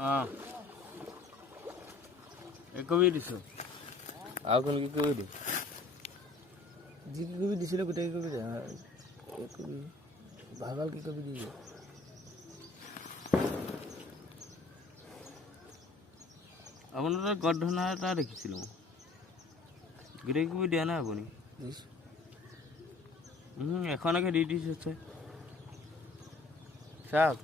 অঁ এই কবি দিছোঁ আৰু কোন কি কবি দিম যি কি কবি দিছিলে গোটেই কবি দে এই কবি ভাল ভাল কি কবি দি দিয়ে আপোনাৰ তাত গৰ্ধনা এটা দেখিছিলোঁ গোটেই কবি দিয়া নাই আপুনি দিছোঁ এখনকে দি দিছে চাওক